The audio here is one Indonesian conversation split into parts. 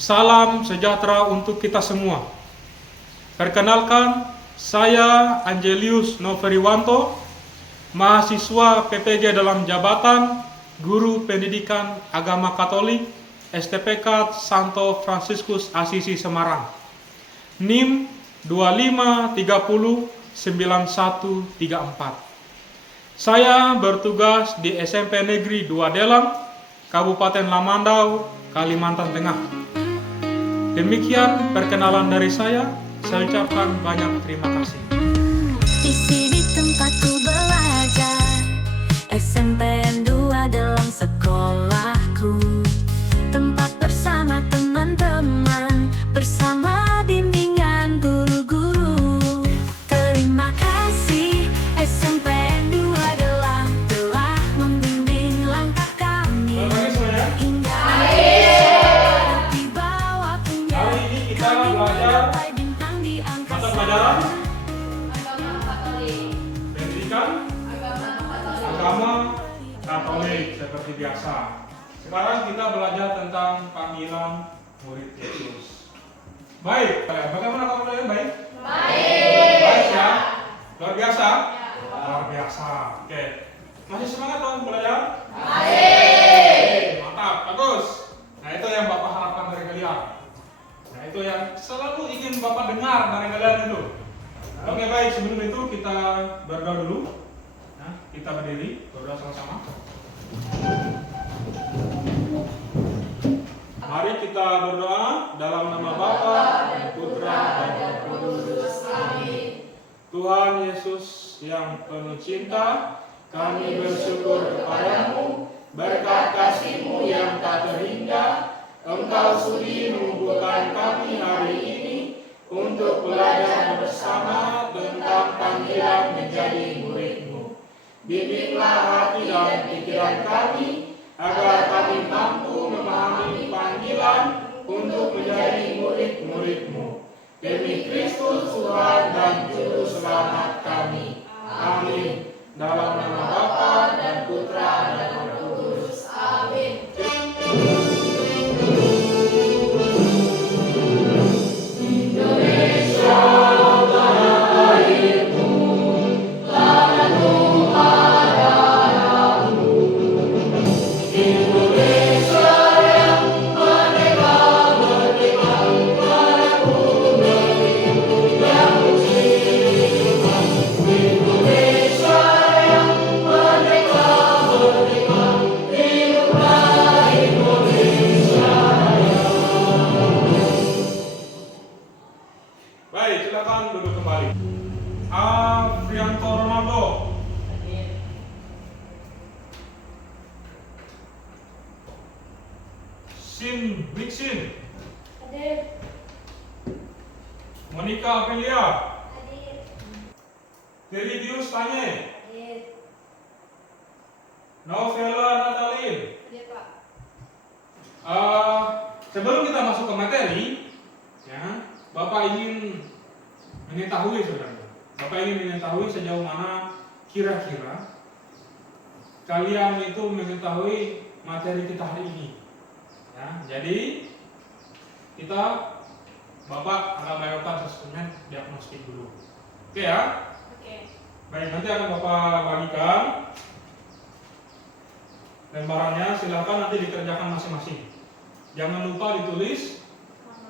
Salam sejahtera untuk kita semua. Perkenalkan, saya Angelius Noveriwanto, mahasiswa PPG dalam jabatan Guru Pendidikan Agama Katolik STPK Santo Fransiskus Asisi Semarang. NIM 25309134. Saya bertugas di SMP Negeri 2 Delang, Kabupaten Lamandau, Kalimantan Tengah. Demikian perkenalan dari saya ucapkan banyak terima kasih. Di sini tempatku belajar, SMPN 2 dalam sekolahku. Tempat bersama teman-teman, bersama bimbingan guru-guru. Terima kasih SMPN 2 dalam telah membimbing langkah kami hingga di bawah punya kami mencapai bintang di angkasa. Mata pelajaran Pendidikan Agama Katolik seperti biasa. Sekarang kita belajar tentang panggilan murid Yesus. Baik, bagaimana kamu kalian? Baik? Baik ya? Luar biasa? Luar biasa. Oke. Masih semangat dong belajar? Mantap, bagus. Nah, itu yang Bapak harapkan dari kalian. Nah, itu yang selalu ingin Bapak dengar dari kalian itu. Oke, baik. Sebelum itu kita berdoa dulu. Nah, kita berdiri, berdoa sama-sama. Mari kita berdoa dalam nama Bapa dan Putra dan Roh Kudus. Amin. Tuhan Yesus yang penuh cinta, kami bersyukur kepadamu berkat kasih-Mu yang tak terhingga. Engkau sudi mengumpulkan kami hari ini untuk belajar bersama tentang panggilan menjadi murid-Mu. Bimbinglah hati dan pikiran kami, agar kami mampu memahami panggilan untuk menjadi murid-murid-Mu. Demi Kristus Tuhan dan Juru Selamat kami. Amin. Dalam nama Bapa dan Putra dan Roh Kudus. Amin. Baik, silakan duduk kembali. Afrianto Ronaldo. Sin Bixin. Monica Amelia. Teridius Tanye. Novela Natalin. Sebelum kita masuk ke materi, ya, Bapak ingin mengetahui sebenarnya. Bapak ingin mengetahui sejauh mana kira-kira kalian itu mengetahui materi kita hari ini. Ya, jadi kita Bapak akan melakukan sesuatu diagnostik dulu. Oke ya? Oke. Baik, nanti akan Bapak bagikan lembarannya, silakan nanti dikerjakan masing-masing. Jangan lupa ditulis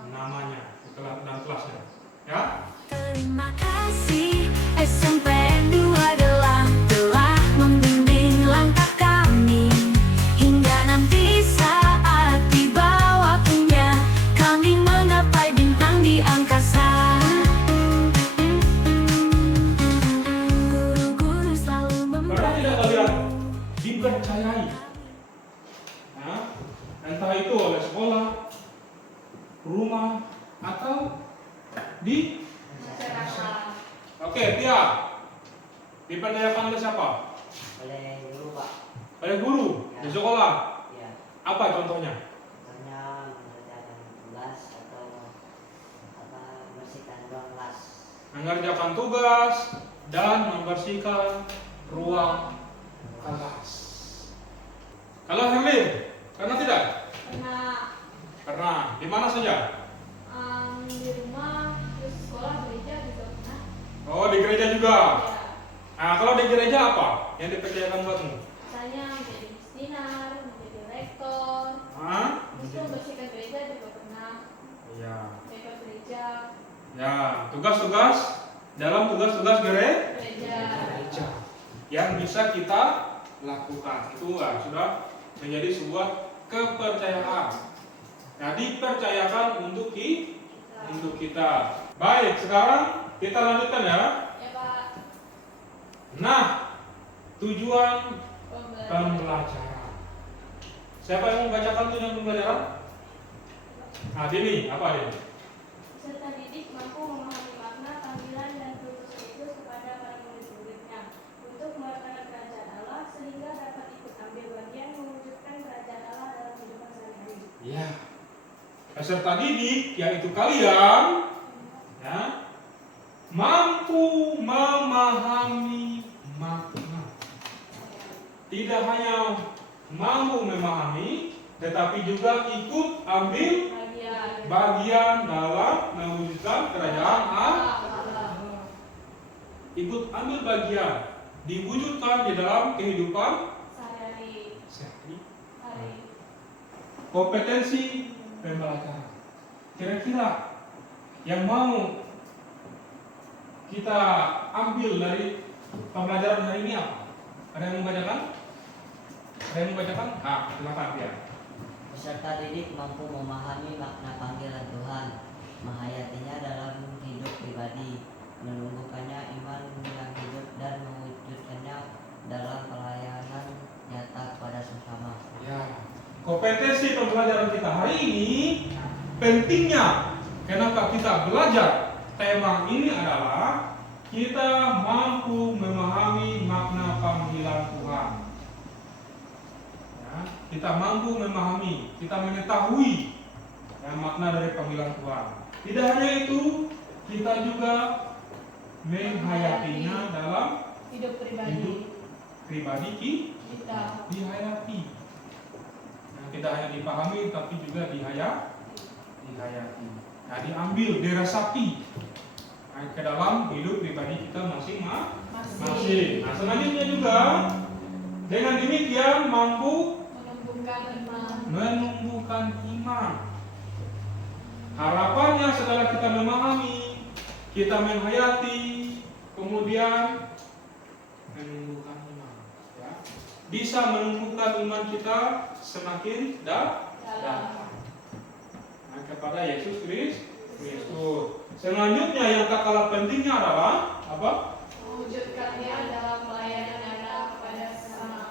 namanya dan kelasnya. Ya? Terima kasih SMPN 2 telah membimbing langkah kami hingga nanti saat di bawah punya kami menggapai bintang di angkasa. Guru-guru selalu Pernah tidak kalian dipercayai? Nah, entah itu oleh sekolah, rumah, atau di masyarakat. Oke, Tia. Dipercayakan oleh siapa? Oleh guru, Pak. Oleh guru Ya. di sekolah. Ya, Apa contohnya? contohnya mengerjakan tugas atau membersihkan ruang kelas. Mengerjakan tugas dan membersihkan ruang kelas. Kalau Herlin, karena tidak? Pernah. Di mana saja? Di rumah, terus sekolah, gereja juga pernah. Oh, di gereja juga. Ya, Nah, kalau di gereja apa yang dipercayakan buatmu? misalnya menjadi sinar, menjadi rektor, Hah? terus membersihkan gereja juga pernah. Iya. Rektor gereja, Ya, tugas-tugas dalam tugas-tugas gereja. gereja yang bisa kita lakukan itu sudah menjadi sebuah kepercayaan. Nah, dipercayakan untuk kita. Baik, sekarang kita lanjutkan ya. Ya Pak, Nah, tujuan pembelajaran. pembelajaran. Siapa yang membacakan tujuan pembelajaran? Nah, Dini, apa Dini? Peserta didik mampu memahami makna panggilan dan tugas Yesus kepada para murid-muridnya untuk mewartakan kerajaan Allah sehingga dapat ikut ambil bagian mewujudkan kerajaan Allah dalam kehidupan sehari-hari. Ya. Peserta didik yaitu kalian ya, mampu memahami makna. Tidak hanya mampu memahami, tetapi juga ikut ambil bagian dalam mewujudkan kerajaan Allah. Ikut ambil bagian diwujudkan di dalam kehidupan Sehari-hari. sehari. Kompetensi pembelajaran. Kira-kira yang mau kita ambil dari pembelajaran hari ini apa? Ada yang membacakan? Ada yang membacakan? Silakan ya. Peserta didik mampu memahami makna panggilan Tuhan, menghayatinya dalam hidup pribadi, menumbuhkannya iman yang hidup dan mewujudkannya dalam pelayanan nyata kepada sesama. Ya. Kompetensi pembelajaran kita hari ini pentingnya. Kenapa kita belajar? Tema ini adalah kita mampu memahami makna panggilan Tuhan. Ya, kita mampu memahami, kita mengetahui ya, makna dari panggilan Tuhan. Tidak hanya itu, kita juga menghayatinya dalam Hidup pribadi hidup pribadi kita. dihayati. Nah, tidak hanya dipahami, tapi juga dihayati. Nah, diambil, diresapi ke dalam hidup pribadi kita masing-masing. Nah, selanjutnya juga dengan demikian mampu menumbuhkan iman. Harapannya setelah kita memahami, kita menghayati, kemudian menumbuhkan iman. Ya. Bisa menumbuhkan iman kita semakin dalam kepada Yesus Kristus. Selanjutnya yang tak kalah pentingnya adalah apa? Mewujudkannya dalam pelayanan nyata kepada sesama.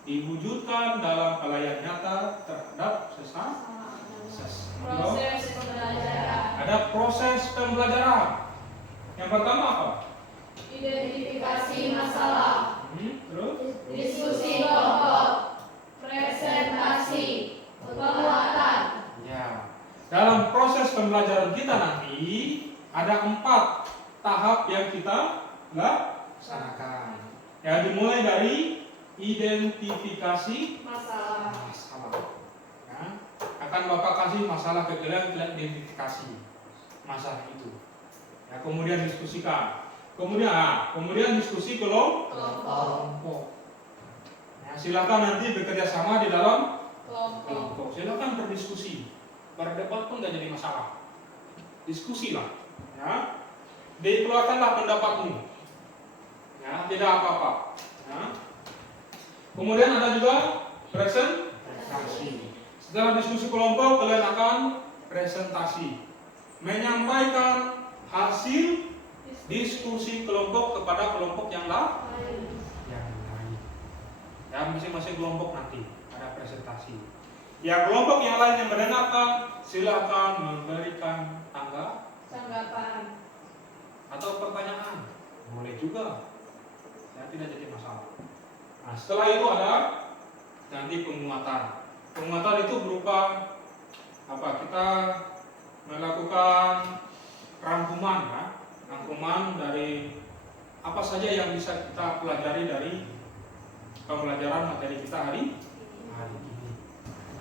Diwujudkan dalam pelayanan nyata terhadap sesama. Proses pembelajaran. Ada proses pembelajaran. Yang pertama apa? Identifikasi masalah. Terus? Diskusi kelompok. Presentasi. Penguatan. Ya. Dalam proses pembelajaran kita nanti ada 4 tahap yang kita laksanakan. Ya, dimulai dari identifikasi Masalah. Ya. Akan Bapak kasih masalah ke kalian identifikasi masalah itu. Ya, kemudian diskusikan. Kemudian diskusi kelompok. Ya, silakan nanti bekerja sama di dalam kelompok. Silakan berdiskusi. Berdebat pun tidak jadi masalah. Diskusilah. Ya. Dikeluarkanlah pendapatmu. Ya, tidak apa-apa. Ya. Kemudian ada juga presentasi. Setelah diskusi kelompok, kalian akan presentasi, menyampaikan hasil diskusi kelompok kepada kelompok yang lain. Ya, masing-masing kelompok nanti ada presentasi. Ya, kelompok yang lain yang mendengarkan, silakan memberikan Tanggapan. atau pertanyaan. Boleh juga. Ya, tidak jadi masalah. Nah, setelah itu ada nanti penguatan. Penguatan itu berupa apa? Kita melakukan rangkuman, ya. Rangkuman dari apa saja yang bisa kita pelajari dari pembelajaran materi kita hari ini.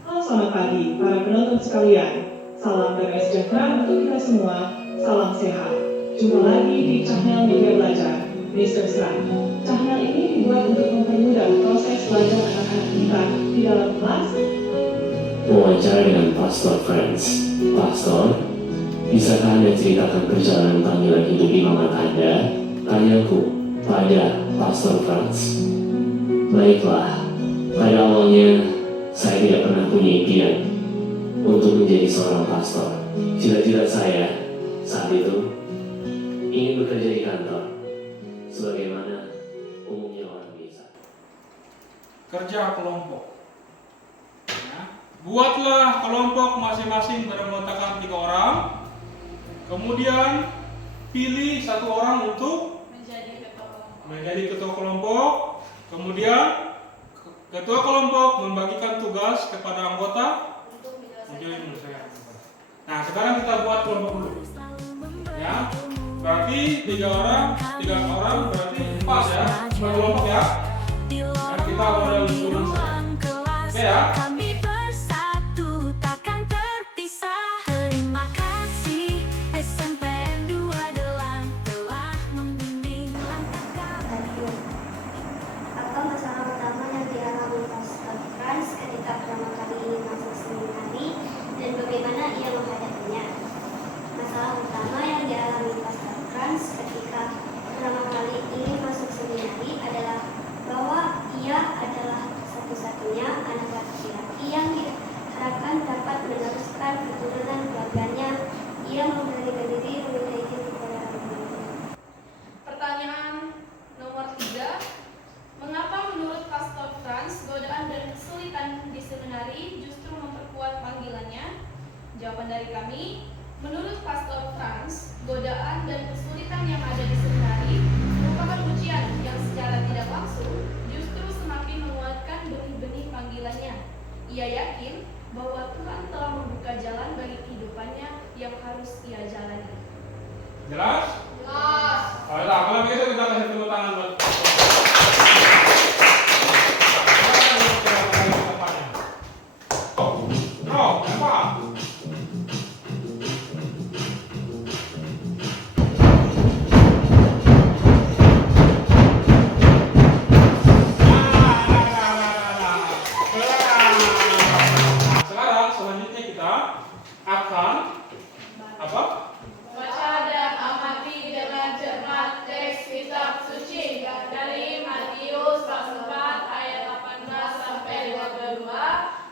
Halo, selamat pagi para penonton sekalian. Salam damai sejahtera untuk kita semua. Salam sehat. Jumpa lagi di channel Media Belajar Mr. Serang. Channel ini dibuat untuk mempermudah proses belajar anak-anak kita di dalam kelas. Wawancara dengan Pastor Franz. Pastor, bisakah Anda ceritakan perjalanan panggilan hidup imaman Anda? Tanyaku pada Pastor Franz. Baiklah, pada awalnya saya tidak pernah punya impian untuk menjadi seorang pastor. Cita-cita saya saat itu ingin bekerja di kantor, sebagaimana umumnya orang biasa. Kerja kelompok. Ya. Buatlah kelompok masing-masing beranggotakan 3 orang. Kemudian pilih 1 orang untuk menjadi ketua kelompok. Kemudian ketua kelompok membagikan tugas kepada anggota untuk menyelesaikan. Nah, sekarang kita buat kelompok dulu. Ya. Berarti 3 orang berarti 4 ya. 4 kelompok ya. Dan kita modal turun saja. Oke ya. Kami bersatu takkan terpisah. Terima kasih SMP 2 Delang telah membimbing langkah kami. Apa masalah utama yang dialami Pastor Franz ketika pertama kali ingin masuk seminari dan bagaimana ia menghadapinya? Masalah utama yang dialami Pastor Franz ketika pertama kali ingin masuk seminari adalah bahwa ia adalah satu-satunya anak laki-laki yang diharapkan dapat meneruskan keturunan keluarganya. Ia memberanikan diri meminta izin kepada orang tuanya. Pertanyaan nomor 3. Mengapa menurut Pastor Franz godaan dan kesulitan di seminari justru memperkuat panggilannya? Jawaban dari kami, menurut Pastor Franz, godaan dan kesulitan yang ada di seminari merupakan ujian yang secara tidak langsung justru semakin menguatkan benih-benih panggilannya. Ia yakin bahwa Tuhan telah membuka jalan bagi kehidupannya yang harus ia jalani. Jelas? Jelas. Baiklah, kalau begitu kita kasih tepuk tangan buat sekarang selanjutnya kita akan apa? Baca dan amati dengan cermat teks kitab suci dari Matius bab 4 ayat 18 sampai 22,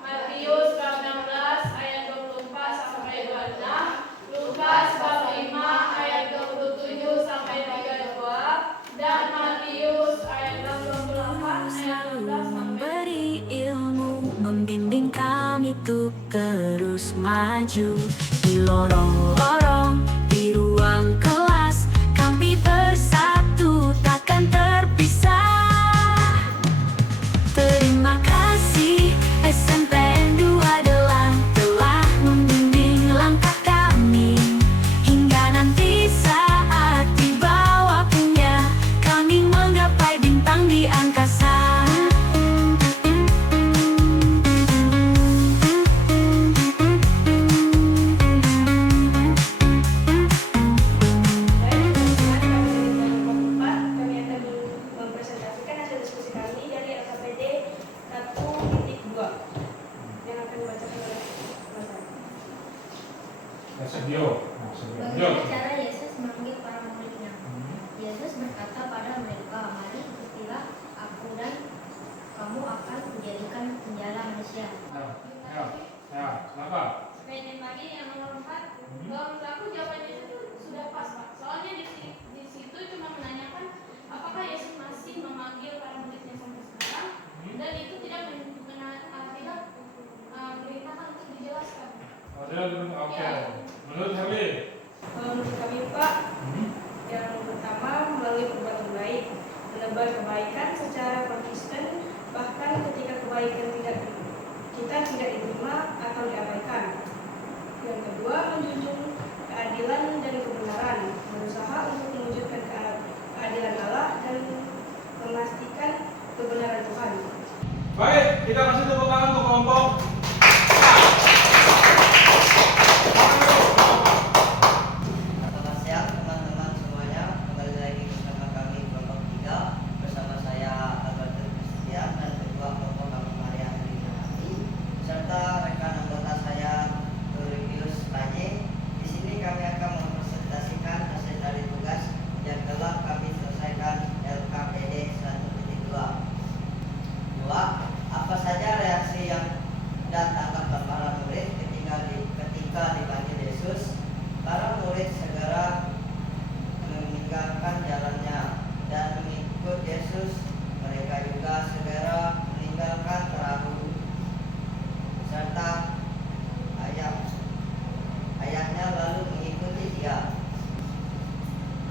Matius bab 16 ayat 24 sampai 26, Lukas bab 5 ayat 27 sampai 32, dan Matius ayat 28 ayat 12 sampai Memberi ilmu, membimbing kami untuk terus maju di lorong-lorong, di ruang kelas. Kami bersatu takkan terpisah. Terima kasih SMP 2 Delang telah membimbing langkah kami hingga nanti saat tiba waktunya kami menggapai bintang di angkasa. Kami akan mempresentasikan hasil diskusi kami dari LKPD 1.2 yang akan dibacakan oleh Mas Ari. Sebio. Bagaimana cara Yesus memanggil para muridnya? Yesus berkata pada mereka, "Mari ikutilah aku dan kamu akan kujadikan penjala manusia." Ya, kenapa? Pengen lagi yang nomor 4. Kalau menurut aku jawabannya itu sudah pas, Pak. Soalnya di situ cuma menanyakan apakah Yesus masih memanggil para muridnya sampai sekarang, dan itu tidak diberitakan untuk dijelaskan. Oke. Menurut Herli? Kalau menurut kami, Pak, yang pertama melalui perbuatan baik, menebar kebaikan secara konsisten, bahkan ketika kebaikan kita tidak diterima atau diabaikan. Yang kedua, menjunjung keadilan dan kebenaran, berusaha untuk mewujudkan keadilan Allah dan memastikan kebenaran Tuhan. Baik, kita kasih tepuk tangan untuk kelompok jalannya dan mengikut Yesus. Mereka juga segera meninggalkan perahu serta ayahnya lalu mengikuti dia.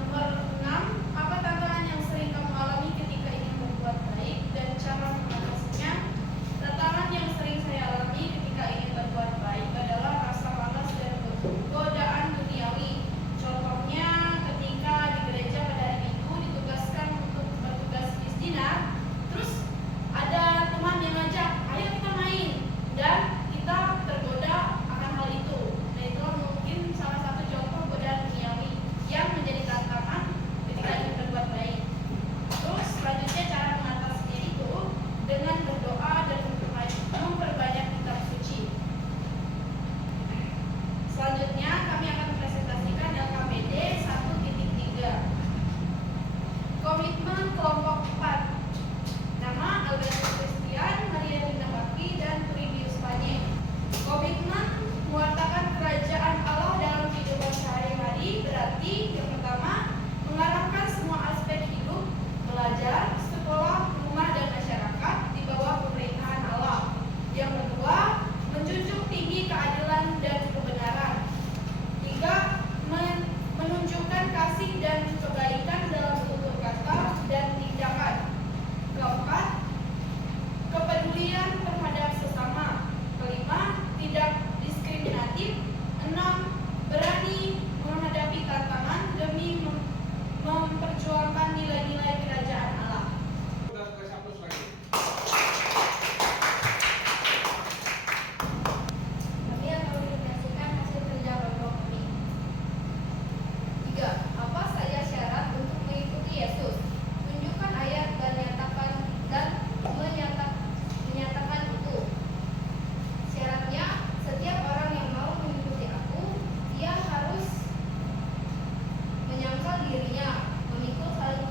Nomor 6. Apa tantangan yang sering kamu alami ketika ingin berbuat baik dan cara mengatasinya? Tantangan yang sering saya alami ketika ingin berbuat baik adalah rasa malas dan godaan duniawi. Contohnya ketika di gereja pada hari Minggu ditugaskan untuk bertugas isjinar, terus ada teman yang ngajak, ayo kita main, dan kita tergoda akan hal itu. Dan itu mungkin salah satu contoh godaan duniawi yang menjadi tantangan ketika ingin berbuat baik. Terus selanjutnya cara mengatasinya itu dengan berdoa dan memperbanyak kitab suci. Selanjutnya kami akan presentasikan LKPD 1.3. Komitmen kelompok 4. Nama Alberto Christian, Maria Rina Bakti, dan Turidius Panye. Komitmen mewartakan kerajaan Allah dalam kehidupan sehari-hari berarti yang pertama, mengarahkan semua aspek hidup, belajar, sekolah, rumah, dan masyarakat di bawah pemerintahan Allah. Yang kedua, menjunjung tinggi keadilan dan kebenaran. 3. Menunjukkan kasih dan kebaikan dalam tutur kata dan tindakan. 4. Kepedulian terhadap sesama. 5. Tidak diskriminatif. 6. Berani menghadapi tantangan demi memperjuangkan nilai-nilai kerajaan Allah. Kami akan menyaksikan hasil kerja kelompok kami. 3. Apa saja syarat untuk mengikuti Yesus? Tunjukkan ayat dan menyatakan itu. Syaratnya, setiap orang yang mau mengikuti aku, dia harus menyangkal dirinya, memikul salib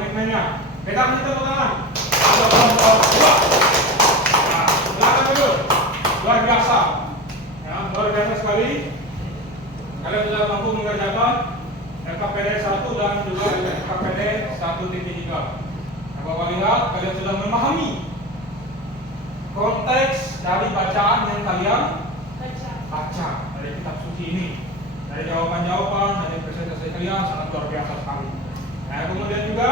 komitmennya. Pegang kita tangan. Dua. Nah, belakang dulu. Luar biasa. Ya, luar biasa sekali. Kalian sudah mampu mengerjakan LKPD 1 dan juga LKPD 1.3. Nah, Bapak lihat, kalian sudah memahami konteks dari bacaan yang kalian baca dari kitab suci ini. Dari jawaban-jawaban, dari presentasi kalian sangat luar biasa sekali. Nah, kemudian juga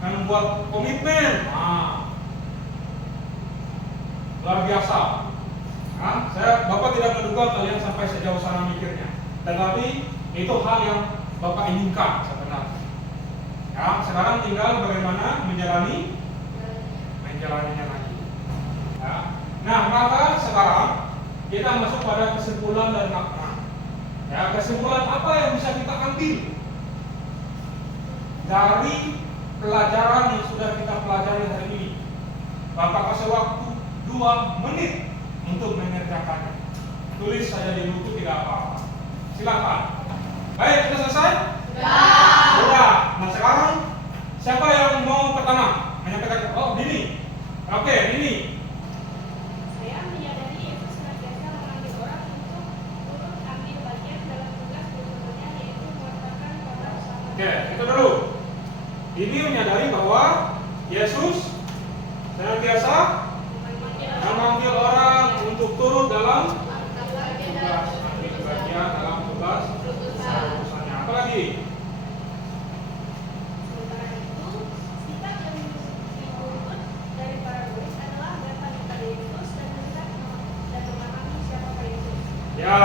membuat komitmen. Nah, luar biasa. Nah, Bapak tidak menduga kalian sampai sejauh sana mikirnya. Tetapi itu hal yang Bapak inginkan sebenarnya. Ya, sekarang tinggal bagaimana menjalaninya lagi. Ya. Nah, maka sekarang kita masuk pada kesimpulan dan makna. Ya, kesimpulan apa yang bisa kita ambil dari pelajaran yang sudah kita pelajari hari ini? Bapak kasih waktu 2 menit untuk mengerjakannya. Tulis saja di buku, tidak apa-apa. Silakan. Baik, sudah selesai? Sudah. Nah, sekarang siapa yang mau pertama menyampaikan? Oh, Dini. Oke, Dini. Saya menyadari Yesus senantiasa memanggil orang untuk turut ambil bagian dalam tugas berikutnya, yaitu mewartakan kabar selamat. Oke, itu dulu. Dini menyadari bahwa Yesus senantiasa memanggil orang untuk turut dalam tugas, ambil bagian dalam tugas urusannya. Apa lagi? Sementara itu, sikap yang diurut dari para murid adalah datang kepada Yesus dan melihat dan memahami siapakah Yesus. Ya,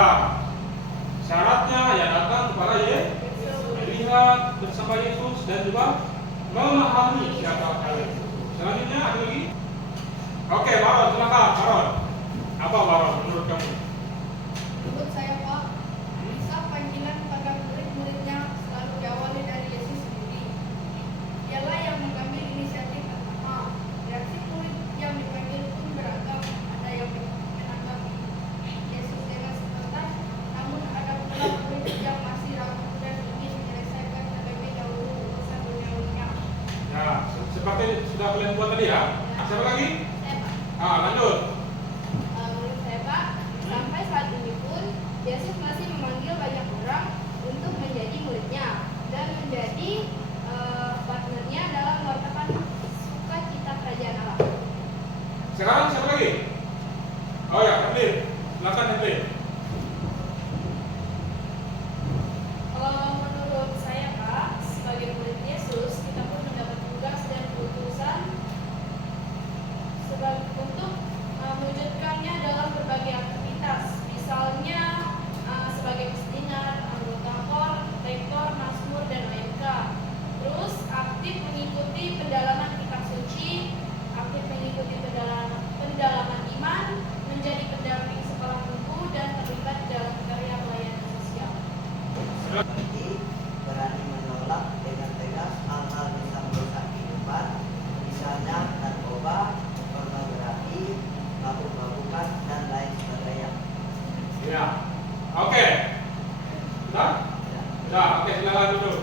syaratnya ya datang kepada Yesus, melihat bersama Yesus dan juga memahami siapakah Yesus. Selanjutnya ada lagi? Oke, Baron, silakan, Baron. Apa Baron menurut kamu? Menurut saya, Pak, bisa panggilan pada murid-muridnya selalu diawali dari Yesus sendiri. Dialah yang mengambil inisiatif pertama. Reaksi murid yang dipanggil pun beragam. Ada yang menanggapi Yesus dengan spontan, namun ada pula murid yang masih ragu dan ingin menyelesaikan terlebih dahulu urusan duniawinya. Ya, seperti sudah kalian buat tadi ya. Siapa lagi? Lanjut. Menurut saya, Pak, sampai saat ini pun Yesus masih memanggil banyak orang untuk menjadi muridnya dan menjadi partnernya dalam mewartakan sukacita kerajaan Allah. Sekarang siapa lagi? Oh ya, Evelyn. Silakan Evelyn. Kalau menurut saya, Pak, sebagai murid Yesus, kita pun mendapat tugas dan keputusan untuk mewujudkannya dalam berbagai aktivitas, misalnya sebagai pembina, anggota KOR, rektor, Mazmur, dan OMK. Terus aktif mengikuti pendalaman kitab suci, aktif mengikuti pendalaman iman, menjadi pendamping sekolah minggu, dan terlibat dalam karya pelayanan sosial. Seperti berani menolak dengan tegas hal-hal yang merusak kehidupan, misalnya narkoba, pornografi, mabuk-mabukan, dan lain sebagainya. Ya. Oke. Sudah? Sudah. Oke, silakan duduk.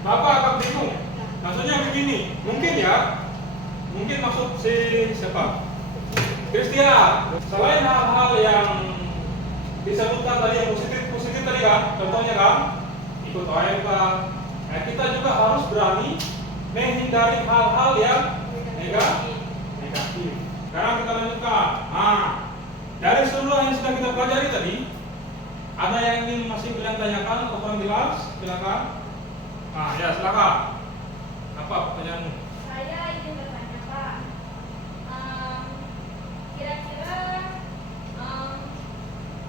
Bapak agak bingung. Maksudnya begini, mungkin maksud si siapa? Christian. Selain hal-hal yang disebutkan tadi yang positif tadi kan, contohnya kan, ikut OMK. Nah, kita juga harus berani menghindari hal-hal yang negatif. Sekarang kita lanjutkan. Nah, dari semua yang sudah kita pelajari tadi, ada yang ingin masih kalian tanyakan atau kurang jelas? Silakan. Nah, ya silakan. Apa pertanyaanmu? Saya ingin bertanya, Pak, kira-kira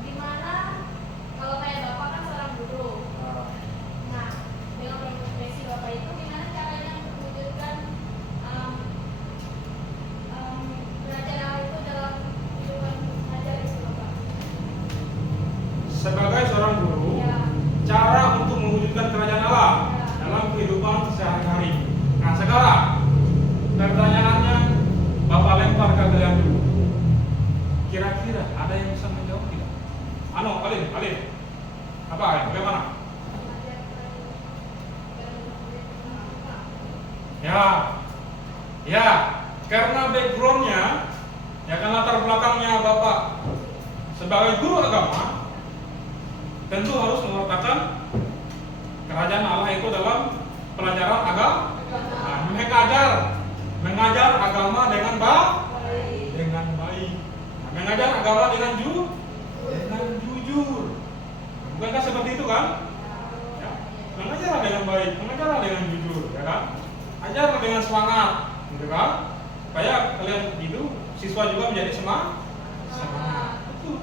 gimana kalau kayak Bapak kan seorang guru? Nah, dengan profesi Bapak itu gimana caranya mewujudkan kerajaan Allah itu dalam kehidupan ajar itu, Bapak? Sebagai seorang guru, Ya. cara untuk mewujudkan kerajaan Allah dalam kehidupan sehari-hari. Nah, sekarang pertanyaannya Ya, karena backgroundnya, ya kan latar belakangnya Bapak sebagai guru agama, tentu harus mewartakan kerajaan Allah itu dalam pelajaran agama. Mengajar agama dengan baik. Mengajar agama dengan jujur. Bukankah seperti itu kan? Ya. Mengajarlah dengan baik, mengajarlah dengan jujur, ya kan? Ajarlah dengan semangat, gitu kan? Supaya kalian itu siswa juga menjadi semangat. Betul.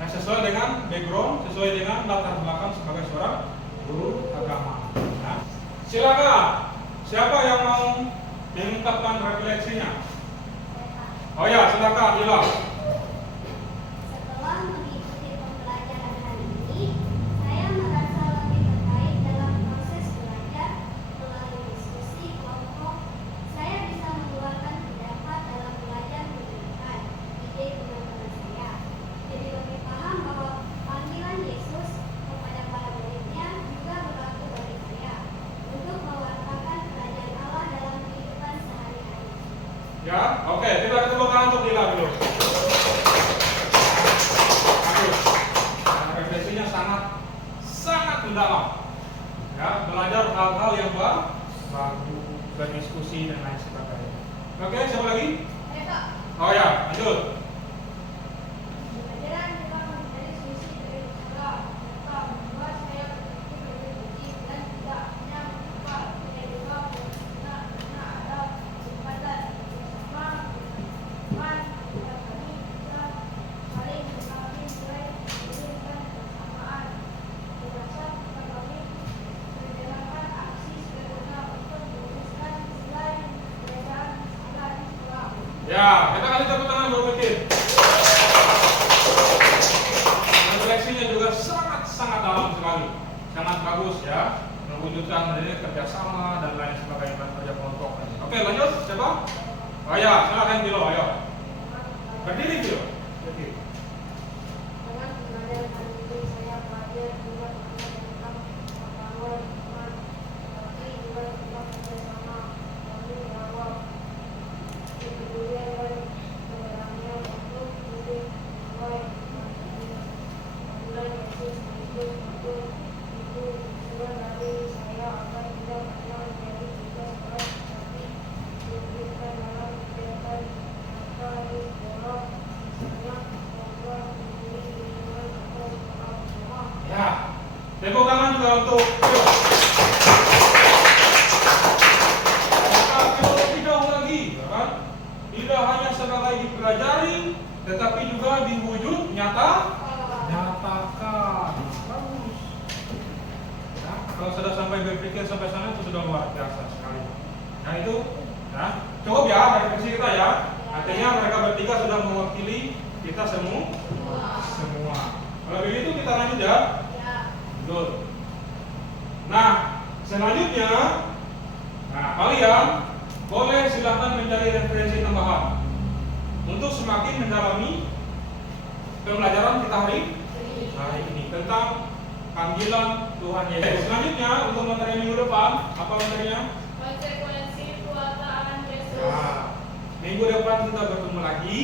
Yang sesuai dengan background, sesuai dengan latar belakang sebagai seorang guru agama. Nah, silakan. Siapa yang mau mengungkapkan refleksinya? Oh ya, silakan, Ila. Setelah mengikuti pembelajaran hari ini, saya merasa lebih terkait dalam proses belajar. Melalui diskusi kelompok, saya bisa mengeluarkan pendapat dalam belajar menggunakan ide teman-teman saya. Jadi lebih paham bahwa panggilan Yesus kepada para muridnya juga berlaku bagi saya untuk mewartakan kerajaan Allah dalam kehidupan sehari-hari. Ya, oke, kita tepuk tangan untuk Ila dulu. Bagus. Refleksinya sangat mendalam. Ya, belajar hal-hal yang baru, berdiskusi dan lain sebagainya. Oke, siapa lagi? Oh ya, lanjut. Pelajaran juga menjadi solusi dari sekolah, serta membuat saya berpikir lebih logis dan tidak hanya menghafal, saya juga berguna karena ada kesempatan bersama teman agar kami bisa saling berbagi nilai dan kebersamaan. Dirasa kami menjalankan aksi sederhana untuk memutuskan nilai pelajaran saya di sekolah. Ya, kita kasih tepuk tangan berpikir. Refleksinya juga sangat dalam sekali, sangat bagus ya, mewujudkan ini kerjasama dan lain sebagainya dan kerja kelompok. Oke, lanjut, siapa? Oh ya, silakan Bilo, ayo. Berdiri Bilo. Berdiri. Dengan pembelajaran hari ini saya belajar juga tentang membangun teman, tapi juga tentang kerjasama, tanggung jawab, kepedulian dan keberanian untuk hidup sesuai dengan panggilan Yesus Kristus. Itu tujuan dari saya agar tidak hanya menjadi tugas kelas, tapi diwujudkan dalam kegiatan nyata di sekolah, misalnya membuat sendiri lingkungan atau sekolah bersama. Ya, tepuk tangan juga untuk Bilo. Kita lebih jauh lagi, ya kan? Tidak hanya sebagai dipelajari, tetapi juga diwujud nyatakan. Bagus. Ya, kalau sudah sampai berpikir sampai sana itu sudah luar biasa sekali. Nah itu, ya, cukup ya refleksi kita ya. Artinya mereka bertiga sudah mewakili kita semua. Kalau begitu kita lanjut ya. Betul. Nah, selanjutnya, kalian boleh silahkan mencari referensi tambahan untuk semakin mendalami pembelajaran kita hari ini tentang panggilan Tuhan Yesus. Selanjutnya untuk materi minggu depan, apa materinya? Konsekuensi kuasa akan Yesus. Nah, minggu depan kita bertemu lagi